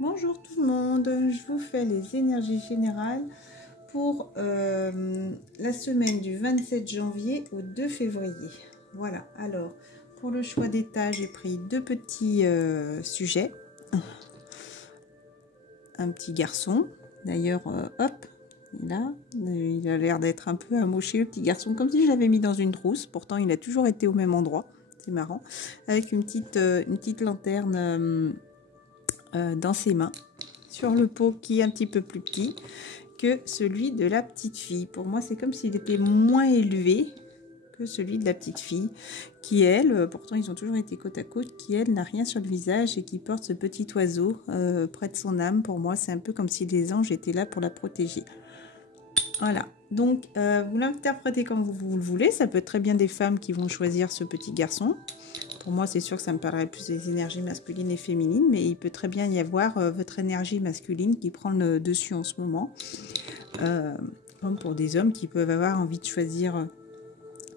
Bonjour tout le monde, je vous fais les énergies générales pour la semaine du 27 janvier au 2 février. Voilà, alors pour le choix d'état, j'ai pris deux petits sujets. Un petit garçon, d'ailleurs, hop, là, il a l'air d'être un peu amoché, le petit garçon, comme si je l'avais mis dans une trousse. Pourtant, il a toujours été au même endroit, c'est marrant, avec une petite lanterne dans ses mains, sur le pot qui est un petit peu plus petit que celui de la petite fille. Pour moi, c'est comme s'il était moins élevé que celui de la petite fille, qui elle, pourtant ils ont toujours été côte à côte, qui elle n'a rien sur le visage et qui porte ce petit oiseau près de son âme. Pour moi, c'est un peu comme si les anges étaient là pour la protéger. Voilà, donc vous l'interprétez comme vous le voulez. Ça peut être très bien des femmes qui vont choisir ce petit garçon. Pour moi, c'est sûr que ça me parlerait plus des énergies masculines et féminines, mais il peut très bien y avoir votre énergie masculine qui prend le dessus en ce moment. Comme pour des hommes qui peuvent avoir envie de choisir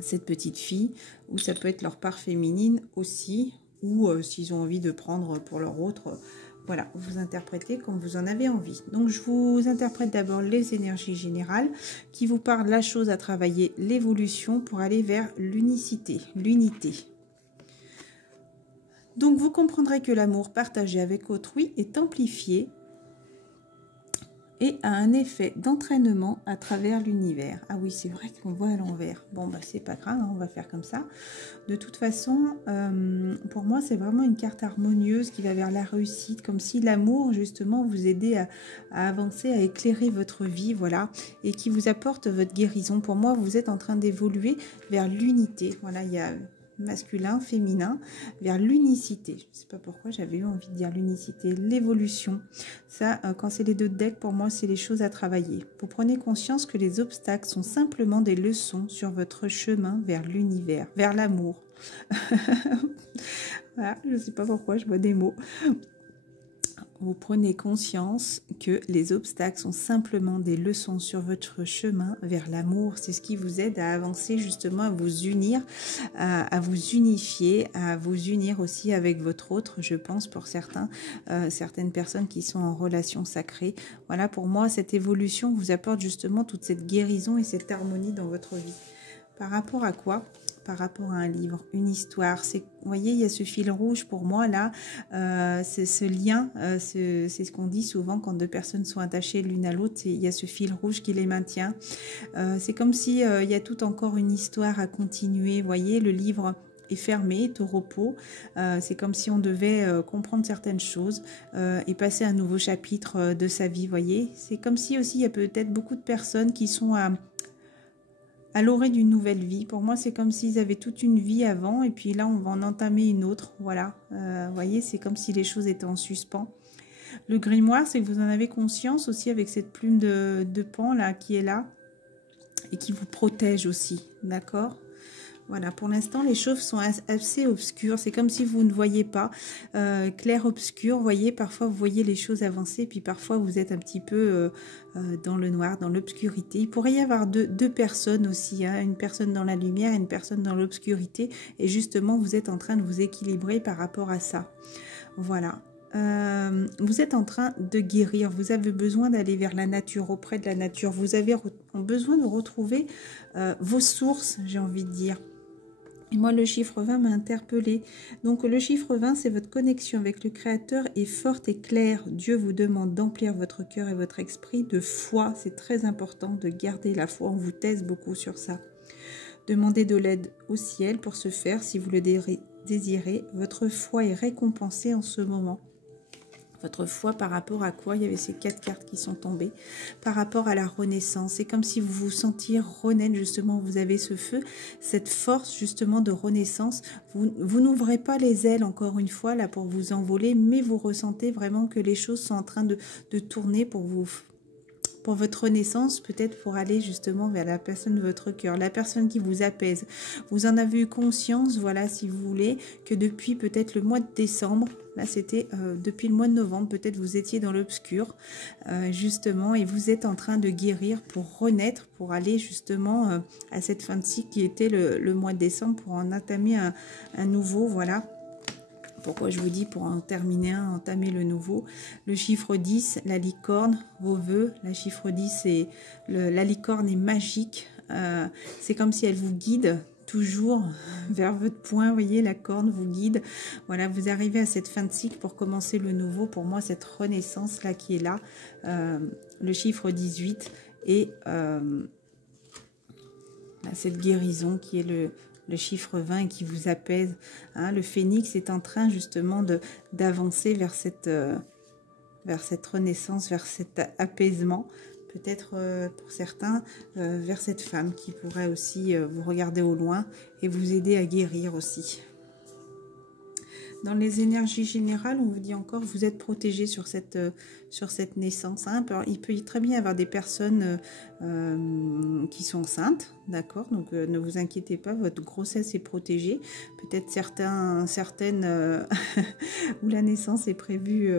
cette petite fille, ou ça peut être leur part féminine aussi, ou s'ils ont envie de prendre pour leur autre. Voilà, vous interprétez comme vous en avez envie. Donc, je vous interprète d'abord les énergies générales qui vous parlent de la chose à travailler, l'évolution pour aller vers l'unicité, l'unité. Donc, vous comprendrez que l'amour partagé avec autrui est amplifié et a un effet d'entraînement à travers l'univers. Ah oui, c'est vrai qu'on voit à l'envers. Bon, bah, c'est pas grave, hein, on va faire comme ça. De toute façon, pour moi, c'est vraiment une carte harmonieuse qui va vers la réussite, comme si l'amour, justement, vous aidait à avancer, à éclairer votre vie, voilà, et qui vous apporte votre guérison. Pour moi, vous êtes en train d'évoluer vers l'unité. Voilà, il y a masculin, féminin, vers l'unicité. Je ne sais pas pourquoi j'avais eu envie de dire l'unicité, l'évolution. Ça, quand c'est les deux decks, pour moi, c'est les choses à travailler. Vous prenez conscience que les obstacles sont simplement des leçons sur votre chemin vers l'univers, vers l'amour. Voilà, je ne sais pas pourquoi, je vois des mots. Vous prenez conscience que les obstacles sont simplement des leçons sur votre chemin vers l'amour. C'est ce qui vous aide à avancer, justement, à vous unir, à vous unifier, à vous unir aussi avec votre autre, je pense, pour certaines personnes qui sont en relation sacrée. Voilà, pour moi, cette évolution vous apporte justement toute cette guérison et cette harmonie dans votre vie. Par rapport à quoi ? Par rapport à un livre, une histoire. Vous voyez, il y a ce fil rouge pour moi là, c'est ce lien, c'est ce qu'on dit souvent quand deux personnes sont attachées l'une à l'autre, il y a ce fil rouge qui les maintient. C'est comme si il y a tout encore une histoire à continuer. Vous voyez, le livre est fermé, est au repos. C'est comme si on devait comprendre certaines choses et passer à un nouveau chapitre de sa vie. Vous voyez, c'est comme si aussi il y a peut-être beaucoup de personnes qui sont à l'orée d'une nouvelle vie. Pour moi, c'est comme s'ils avaient toute une vie avant et puis là, on va en entamer une autre. Voilà, vous voyez, c'est comme si les choses étaient en suspens. Le grimoire, c'est que vous en avez conscience aussi avec cette plume de pan là qui est là et qui vous protège aussi, d'accord ? Voilà, pour l'instant, les choses sont assez obscures. C'est comme si vous ne voyez pas clair-obscur. Vous voyez, parfois, vous voyez les choses avancer, puis parfois, vous êtes un petit peu dans le noir, dans l'obscurité. Il pourrait y avoir deux personnes aussi, hein, une personne dans la lumière et une personne dans l'obscurité. Et justement, vous êtes en train de vous équilibrer par rapport à ça. Voilà. Vous êtes en train de guérir, vous avez besoin d'aller vers la nature, auprès de la nature. Vous avez besoin de retrouver vos sources, j'ai envie de dire. Et moi, le chiffre 20 m'a interpellée. Donc, le chiffre 20, c'est votre connexion avec le Créateur est forte et claire. Dieu vous demande d'emplir votre cœur et votre esprit de foi. C'est très important de garder la foi. On vous teste beaucoup sur ça. Demandez de l'aide au ciel pour ce faire si vous le désirez. Votre foi est récompensée en ce moment. Votre foi par rapport à quoi? Il y avait ces 4 cartes qui sont tombées. Par rapport à la renaissance. C'est comme si vous vous sentiez renaître, justement. Vous avez ce feu, cette force, justement, de renaissance. Vous n'ouvrez pas les ailes, encore une fois, là, pour vous envoler, mais vous ressentez vraiment que les choses sont en train de tourner pour votre renaissance, peut-être pour aller justement vers la personne de votre cœur, la personne qui vous apaise. Vous en avez eu conscience, voilà, si vous voulez, que depuis peut-être le mois de décembre, là c'était depuis le mois de novembre, peut-être vous étiez dans l'obscur, justement, et vous êtes en train de guérir pour renaître, pour aller justement à cette fin de cycle qui était le mois de décembre, pour en entamer un nouveau, voilà. Pourquoi je vous dis pour en terminer un, entamer le nouveau. Le chiffre 10, la licorne, vos vœux. La chiffre 10, la licorne est magique. C'est comme si elle vous guide toujours vers votre point. Vous voyez, la corne vous guide. Voilà, vous arrivez à cette fin de cycle pour commencer le nouveau. Pour moi, cette renaissance là qui est là. Le chiffre 18 et cette guérison qui est le chiffre 20 et qui vous apaise. Hein, le phénix est en train justement d'avancer vers cette renaissance, vers cet apaisement. Peut-être pour certains, vers cette femme qui pourrait aussi vous regarder au loin et vous aider à guérir aussi. Dans les énergies générales, on vous dit encore, vous êtes protégé sur cette naissance. Hein. Il peut très bien y avoir des personnes qui sont enceintes, d'accord? Donc ne vous inquiétez pas, votre grossesse est protégée. Peut-être certaines où la naissance est prévue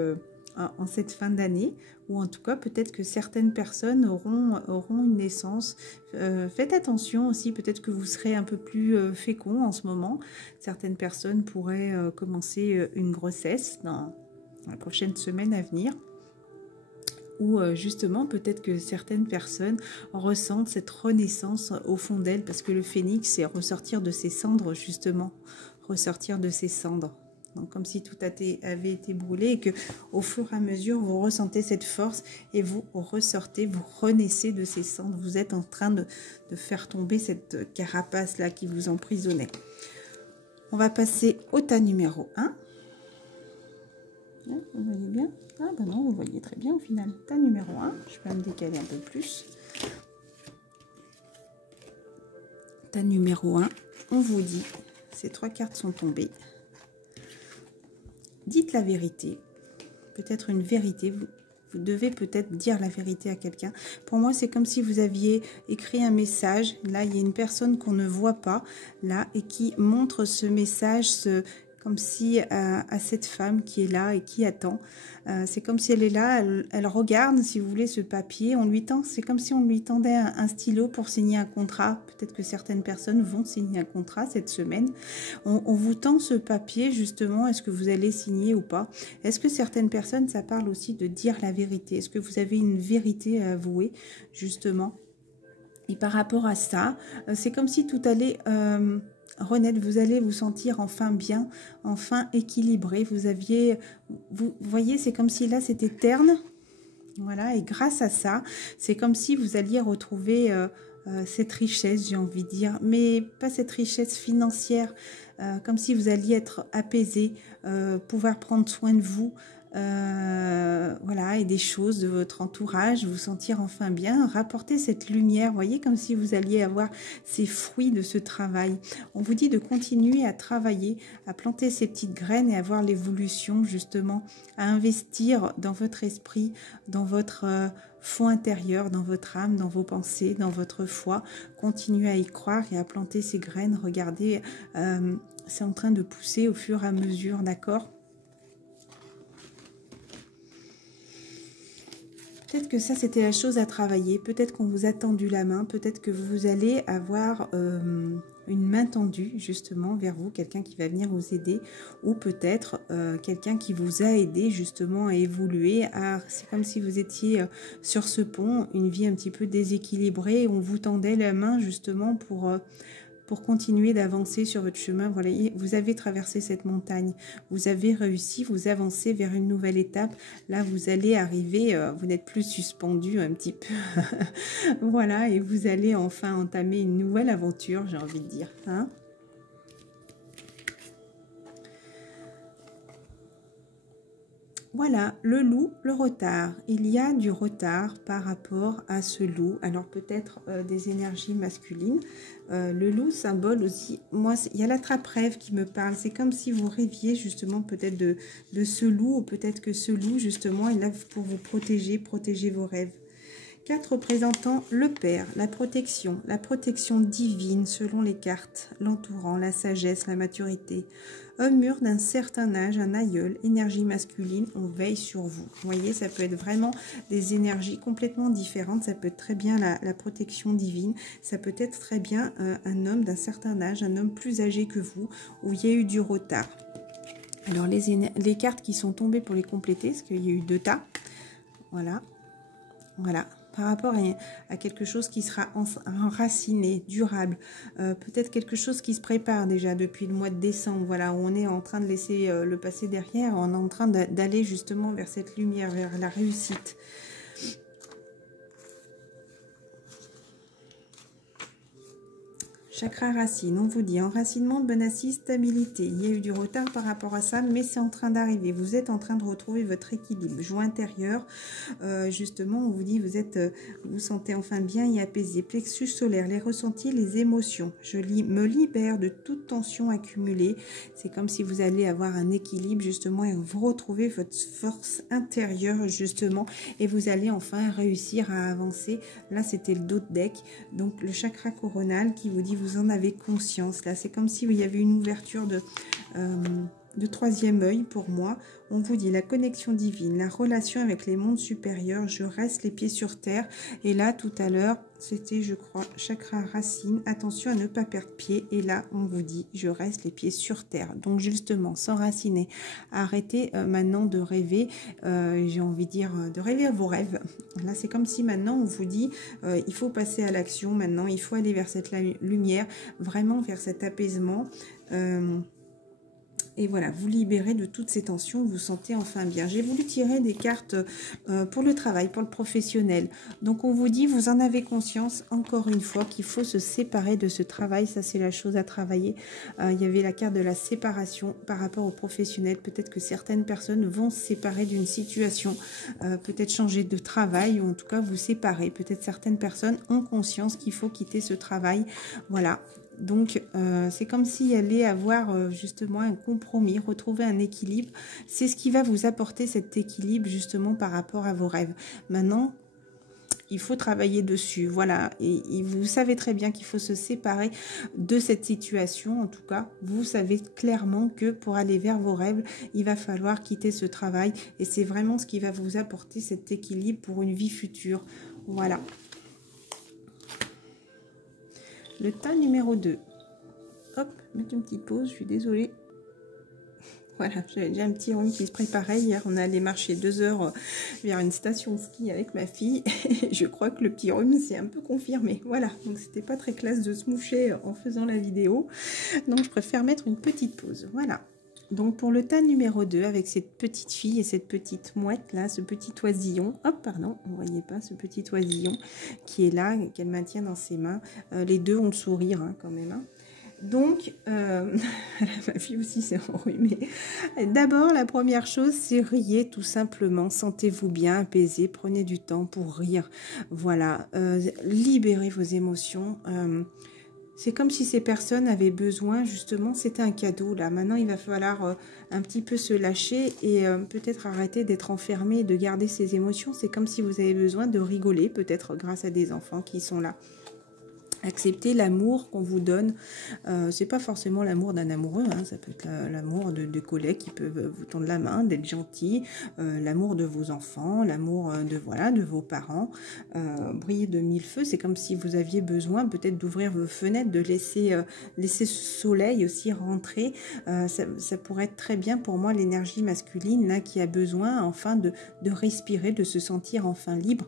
en cette fin d'année, ou en tout cas peut-être que certaines personnes auront une naissance. Faites attention aussi, peut-être que vous serez un peu plus fécond en ce moment. Certaines personnes pourraient commencer une grossesse dans la prochaine semaine à venir, ou justement peut-être que certaines personnes ressentent cette renaissance au fond d'elles, parce que le phénix c'est ressortir de ses cendres, justement, ressortir de ses cendres. Donc comme si tout avait été brûlé et que au fur et à mesure vous ressentez cette force et vous ressortez, vous renaissez de ces cendres. Vous êtes en train de faire tomber cette carapace là qui vous emprisonnait. On va passer au tas numéro 1. Vous voyez bien? Ah ben non, vous voyez très bien au final. Tas numéro 1, je peux me décaler un peu plus. Tas numéro 1, on vous dit, ces 3 cartes sont tombées. Dites la vérité, peut-être une vérité, vous devez peut-être dire la vérité à quelqu'un. Pour moi, c'est comme si vous aviez écrit un message. Là, il y a une personne qu'on ne voit pas, là, et qui montre ce message, comme si à cette femme qui est là et qui attend. C'est comme si elle est là, elle regarde, si vous voulez, ce papier. On lui tend, c'est comme si on lui tendait un stylo pour signer un contrat. Peut-être que certaines personnes vont signer un contrat cette semaine. On vous tend ce papier, justement. Est-ce que vous allez signer ou pas? Est-ce que certaines personnes, ça parle aussi de dire la vérité? Est-ce que vous avez une vérité à avouer, justement? Et par rapport à ça, c'est comme si tout allait... renaître, vous allez vous sentir enfin bien, enfin équilibré. Vous voyez, c'est comme si là c'était terne, voilà, et grâce à ça, c'est comme si vous alliez retrouver cette richesse, j'ai envie de dire, mais pas cette richesse financière, comme si vous alliez être apaisé, pouvoir prendre soin de vous. Voilà, et des choses de votre entourage, vous sentir enfin bien, rapporter cette lumière, voyez, comme si vous alliez avoir ces fruits de ce travail. On vous dit de continuer à travailler, à planter ces petites graines et à voir l'évolution, justement, à investir dans votre esprit, dans votre fond intérieur, dans votre âme, dans vos pensées, dans votre foi. Continuez à y croire et à planter ces graines. Regardez, c'est en train de pousser au fur et à mesure, d'accord? Peut-être que ça, c'était la chose à travailler. Peut-être qu'on vous a tendu la main. Peut-être que vous allez avoir une main tendue, justement, vers vous. Quelqu'un qui va venir vous aider. Ou peut-être quelqu'un qui vous a aidé, justement, à évoluer. C'est comme si vous étiez sur ce pont, une vie un petit peu déséquilibrée. On vous tendait la main, justement, pour continuer d'avancer sur votre chemin. Voilà, vous avez traversé cette montagne, vous avez réussi, vous avancez vers une nouvelle étape. Là, vous allez arriver, vous n'êtes plus suspendu un petit peu. Voilà, et vous allez enfin entamer une nouvelle aventure, j'ai envie de dire. Hein? Voilà, le loup, le retard. Il y a du retard par rapport à ce loup. Alors peut-être des énergies masculines. Le loup, symbole aussi, moi, il y a la trappe-rêve qui me parle. C'est comme si vous rêviez justement peut-être de ce loup, ou peut-être que ce loup justement est là pour vous protéger vos rêves. 4 représentant le Père, la protection divine selon les cartes, l'entourant, la sagesse, la maturité. Homme mûr d'un certain âge, un aïeul, énergie masculine, on veille sur vous. Vous voyez, ça peut être vraiment des énergies complètement différentes. Ça peut être très bien la protection divine. Ça peut être très bien un homme d'un certain âge, un homme plus âgé que vous, où il y a eu du retard. Alors, les cartes qui sont tombées pour les compléter, parce qu'il y a eu 2 tas. Voilà. Voilà. Par rapport à quelque chose qui sera enraciné, durable. Peut-être quelque chose qui se prépare déjà depuis le mois de décembre. Voilà, où on est en train de laisser le passé derrière. On est en train d'aller justement vers cette lumière, vers la réussite. Chakra racine, on vous dit enracinement, bonne assise, stabilité. Il y a eu du retard par rapport à ça, mais c'est en train d'arriver. Vous êtes en train de retrouver votre équilibre. Joie intérieure, justement, on vous dit vous sentez enfin bien et apaisé. Plexus solaire, les ressentis, les émotions. Je me libère de toute tension accumulée. C'est comme si vous allez avoir un équilibre justement et vous retrouvez votre force intérieure justement et vous allez enfin réussir à avancer. Là, c'était le dos de deck, donc le chakra coronal qui vous dit vous en avez conscience. Là, c'est comme s'il y avait une ouverture de troisième œil pour moi. On vous dit la connexion divine, la relation avec les mondes supérieurs. Je reste les pieds sur terre. Et là, tout à l'heure, c'était, je crois, chakra racine. Attention à ne pas perdre pied. Et là, on vous dit, je reste les pieds sur terre. Donc, justement, s'enraciner. Arrêtez maintenant de rêver. J'ai envie de dire, de rêver à vos rêves. Là, c'est comme si maintenant, on vous dit, il faut passer à l'action. Maintenant, il faut aller vers cette lumière, vraiment vers cet apaisement. Et voilà, vous libérez de toutes ces tensions, vous vous sentez enfin bien. J'ai voulu tirer des cartes pour le travail, pour le professionnel. Donc, on vous dit, vous en avez conscience, encore une fois, qu'il faut se séparer de ce travail. Ça, c'est la chose à travailler. Il y avait la carte de la séparation par rapport au professionnel. Peut-être que certaines personnes vont se séparer d'une situation, peut-être changer de travail, ou en tout cas vous séparer. Peut-être certaines personnes ont conscience qu'il faut quitter ce travail. Voilà. Donc, c'est comme s'il allait avoir justement un compromis, retrouver un équilibre. C'est ce qui va vous apporter cet équilibre justement par rapport à vos rêves. Maintenant, il faut travailler dessus. Voilà, et vous savez très bien qu'il faut se séparer de cette situation. En tout cas, vous savez clairement que pour aller vers vos rêves, il va falloir quitter ce travail. Et c'est vraiment ce qui va vous apporter cet équilibre pour une vie future. Voilà. Le tas numéro 2. Hop, mettre une petite pause, je suis désolée. Voilà, j'ai un petit rhume qui se préparait. Hier, on allait marcher 2 heures vers une station de ski avec ma fille. Et je crois que le petit rhume s'est un peu confirmé. Voilà, donc c'était pas très classe de se moucher en faisant la vidéo. Donc, je préfère mettre une petite pause. Voilà. Donc, pour le tas numéro 2, avec cette petite fille et cette petite mouette là, ce petit oisillon. Hop, pardon, vous voyez pas ce petit oisillon qui est là, qu'elle maintient dans ses mains. Les deux ont le sourire hein, quand même. Hein. Donc, ma fille aussi s'est enrhumée. D'abord, la première chose, c'est riez tout simplement. Sentez-vous bien, apaisé. Prenez du temps pour rire. Voilà, libérez vos émotions. C'est comme si ces personnes avaient besoin, justement, c'était un cadeau. Là, maintenant, il va falloir un petit peu se lâcher et peut-être arrêter d'être enfermé et de garder ses émotions. C'est comme si vous avez besoin de rigoler, peut-être grâce à des enfants qui sont là. Accepter l'amour qu'on vous donne, c'est pas forcément l'amour d'un amoureux, hein, ça peut être l'amour de collègues qui peuvent vous tendre la main, d'être gentils, l'amour de vos enfants, l'amour de vos parents, briller de mille feux. C'est comme si vous aviez besoin peut-être d'ouvrir vos fenêtres, de laisser ce soleil aussi rentrer. Ça pourrait être très bien pour moi l'énergie masculine là qui a besoin enfin de respirer, de se sentir enfin libre.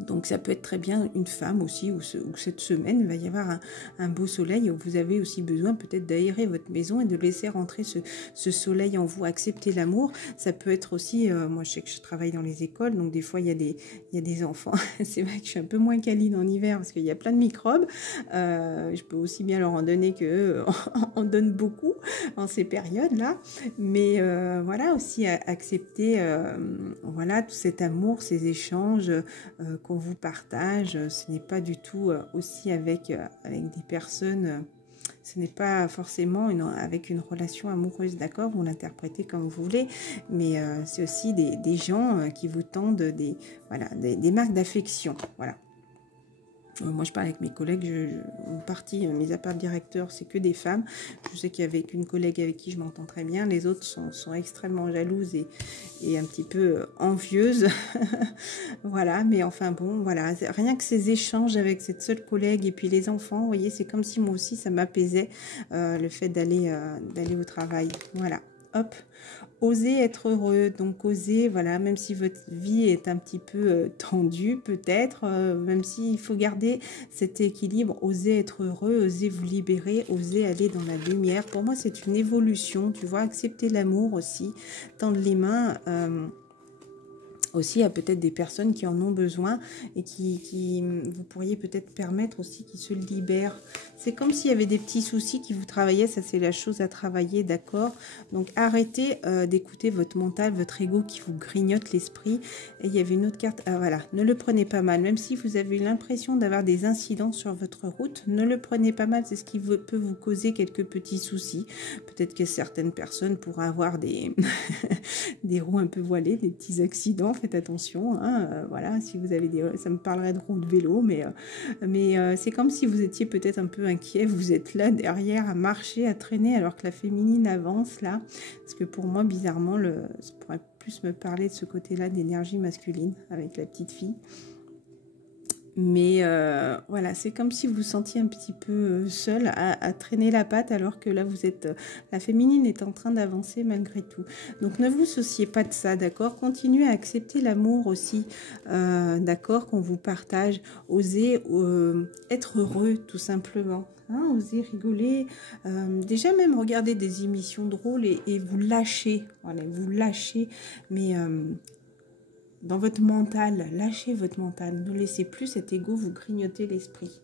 Donc ça peut être très bien une femme aussi, où cette semaine, il va y avoir un beau soleil, où vous avez aussi besoin peut-être d'aérer votre maison et de laisser rentrer ce soleil en vous, accepter l'amour. Ça peut être aussi, moi je sais que je travaille dans les écoles, donc des fois il y a des enfants, c'est vrai que je suis un peu moins câline en hiver parce qu'il y a plein de microbes, je peux aussi bien leur en donner qu'eux en donnent beaucoup en ces périodes-là, mais voilà aussi accepter voilà, tout cet amour, ces échanges qu'on vous partage, ce n'est pas du tout aussi avec des personnes, ce n'est pas forcément avec une relation amoureuse, d'accord, vous l'interprétez comme vous voulez, mais c'est aussi des gens qui vous tendent des marques d'affection, voilà. Moi, je parle avec mes collègues, une partie, mes apparts directeurs, c'est que des femmes. Je sais qu'il y avait qu'une collègue avec qui je m'entends très bien. Les autres sont extrêmement jalouses et un petit peu envieuses. Voilà, mais enfin bon, voilà. Rien que ces échanges avec cette seule collègue et puis les enfants, vous voyez, c'est comme si moi aussi, ça m'apaisait le fait d'aller au travail. Voilà. hop, osez être heureux. Donc osez, voilà, même si votre vie est un petit peu tendue peut-être, même s'il faut garder cet équilibre, osez être heureux, osez vous libérer, osez aller dans la lumière. Pour moi, c'est une évolution, tu vois, accepter l'amour aussi, tendre les mains. Aussi, il y a peut-être des personnes qui en ont besoin et qui vous pourriez peut-être permettre aussi qu'ils se libèrent. C'est comme s'il y avait des petits soucis qui vous travaillaient, ça c'est la chose à travailler, d'accord? Donc arrêtez d'écouter votre mental, votre ego qui vous grignote l'esprit. Et il y avait une autre carte, voilà, ne le prenez pas mal, même si vous avez l'impression d'avoir des incidents sur votre route, ne le prenez pas mal, c'est ce qui peut vous causer quelques petits soucis. Peut-être que certaines personnes pourraient avoir des, des roues un peu voilées, des petits accidents. Faites attention, hein, voilà, si vous avez des... Ça me parlerait de roues de vélo, mais c'est comme si vous étiez peut-être un peu inquiet, vous êtes là derrière à marcher, à traîner, alors que la féminine avance là, parce que pour moi, bizarrement, ça pourrait plus me parler de ce côté-là d'énergie masculine, avec la petite fille. Mais voilà, c'est comme si vous vous sentiez un petit peu seul à traîner la patte, alors que là, vous êtes... la féminine est en train d'avancer malgré tout. Donc, ne vous souciez pas de ça, d'accord? Continuez à accepter l'amour aussi, d'accord? Qu'on vous partage. Osez être heureux, tout simplement. Hein, osez rigoler. Déjà, même regarder des émissions drôles et vous lâcher. Voilà, vous lâchez. Mais... dans votre mental, lâchez votre mental. Ne laissez plus cet ego vous grignoter l'esprit.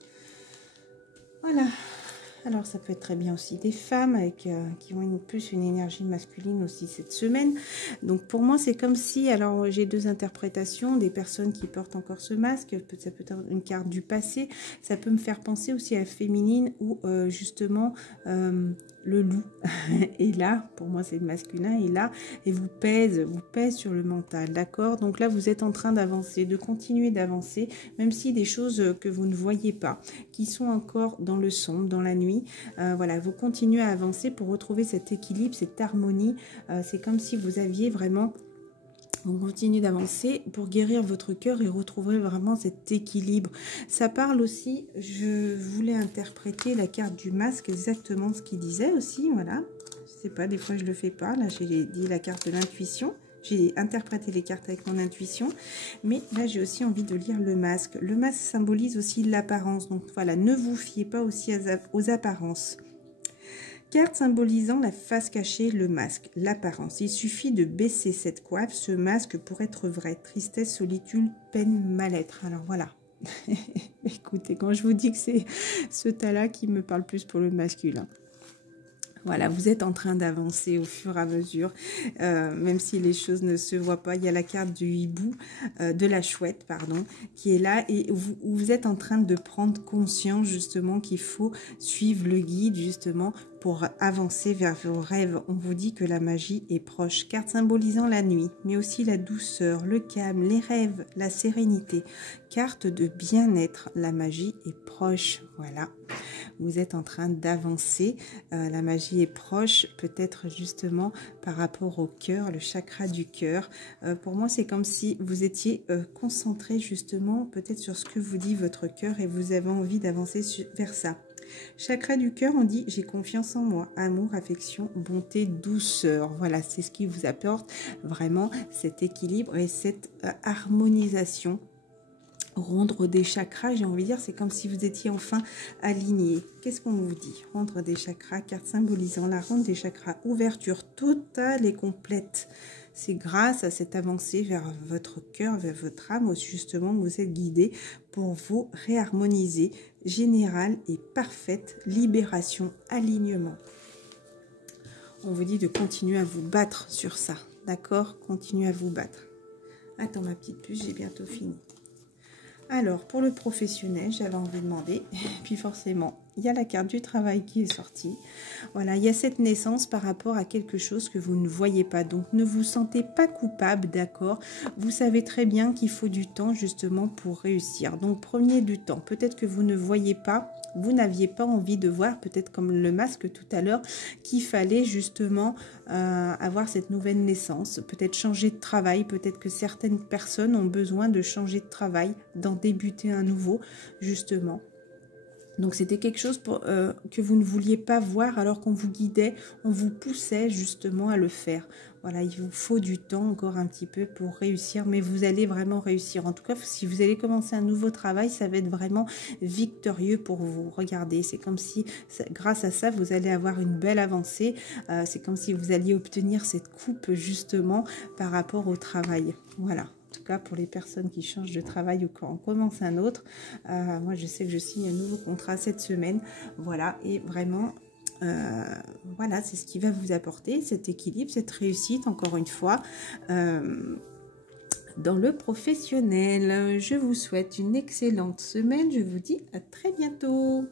Voilà. Alors, ça peut être très bien aussi des femmes avec, qui ont plus une énergie masculine aussi cette semaine. Donc, pour moi, c'est comme si... Alors, j'ai deux interprétations. Des personnes qui portent encore ce masque. Ça peut être une carte du passé. Ça peut me faire penser aussi à la féminine où, justement... le loup est là, pour moi c'est le masculin, est là et vous pèse sur le mental, d'accord? Donc là vous êtes en train d'avancer, de continuer d'avancer, même si des choses que vous ne voyez pas, qui sont encore dans le sombre, dans la nuit, voilà, vous continuez à avancer pour retrouver cet équilibre, cette harmonie. C'est comme si vous aviez vraiment... On continue d'avancer pour guérir votre cœur et retrouver vraiment cet équilibre. Ça parle aussi, je voulais interpréter la carte du masque, exactement ce qu'il disait aussi, voilà. Je sais pas, des fois je le fais pas. Là, j'ai dit la carte de l'intuition. J'ai interprété les cartes avec mon intuition. Mais là, j'ai aussi envie de lire le masque. Le masque symbolise aussi l'apparence. Donc voilà, ne vous fiez pas aussi aux apparences. Carte symbolisant la face cachée, le masque, l'apparence. Il suffit de baisser cette coiffe, ce masque pour être vrai. Tristesse, solitude, peine, mal-être. Alors voilà. Écoutez, quand je vous dis que c'est ce tas-là qui me parle plus pour le masculin. Voilà, vous êtes en train d'avancer au fur et à mesure, même si les choses ne se voient pas. Il y a la carte du hibou, de la chouette, pardon, qui est là et vous êtes en train de prendre conscience justement qu'il faut suivre le guide justement pour avancer vers vos rêves. On vous dit que la magie est proche. Carte symbolisant la nuit, mais aussi la douceur, le calme, les rêves, la sérénité. Carte de bien-être, la magie est proche. Voilà, vous êtes en train d'avancer. La magie est proche, peut-être justement par rapport au cœur, le chakra du cœur. Pour moi, c'est comme si vous étiez concentré justement peut-être sur ce que vous dit votre cœur et vous avez envie d'avancer vers ça. Chakra du cœur, on dit j'ai confiance en moi, amour, affection, bonté, douceur. Voilà, c'est ce qui vous apporte vraiment cet équilibre et cette harmonisation. Rondre des chakras, j'ai envie de dire, c'est comme si vous étiez enfin aligné. Qu'est-ce qu'on vous dit? Rondre des chakras, carte symbolisant la ronde des chakras, ouverture totale et complète. C'est grâce à cette avancée vers votre cœur, vers votre âme, justement, vous êtes guidé pour vous réharmoniser. Générale et parfaite libération, alignement. On vous dit de continuer à vous battre sur ça, d'accord? Continuez à vous battre. Attends ma petite puce, j'ai bientôt fini. Alors, pour le professionnel, j'avais envie de demander, puis forcément, il y a la carte du travail qui est sortie. Voilà, il y a cette naissance par rapport à quelque chose que vous ne voyez pas. Donc, ne vous sentez pas coupable, d'accord? Vous savez très bien qu'il faut du temps, justement, pour réussir. Donc, prenez du temps. Peut-être que vous ne voyez pas, vous n'aviez pas envie de voir, peut-être comme le masque tout à l'heure, qu'il fallait justement avoir cette nouvelle naissance. Peut-être changer de travail, peut-être que certaines personnes ont besoin de changer de travail, d'en débuter un nouveau, justement. Donc c'était quelque chose que vous ne vouliez pas voir alors qu'on vous guidait, on vous poussait justement à le faire. Voilà, il vous faut du temps encore un petit peu pour réussir, mais vous allez vraiment réussir. En tout cas, si vous allez commencer un nouveau travail, ça va être vraiment victorieux pour vous. Regardez, c'est comme si grâce à ça, vous allez avoir une belle avancée. C'est comme si vous alliez obtenir cette coupe justement par rapport au travail. Voilà. En tout cas, pour les personnes qui changent de travail ou quand on commence un autre, moi, je sais que je signe un nouveau contrat cette semaine. Voilà, et vraiment, voilà, c'est ce qui va vous apporter cet équilibre, cette réussite, encore une fois, dans le professionnel. Je vous souhaite une excellente semaine. Je vous dis à très bientôt.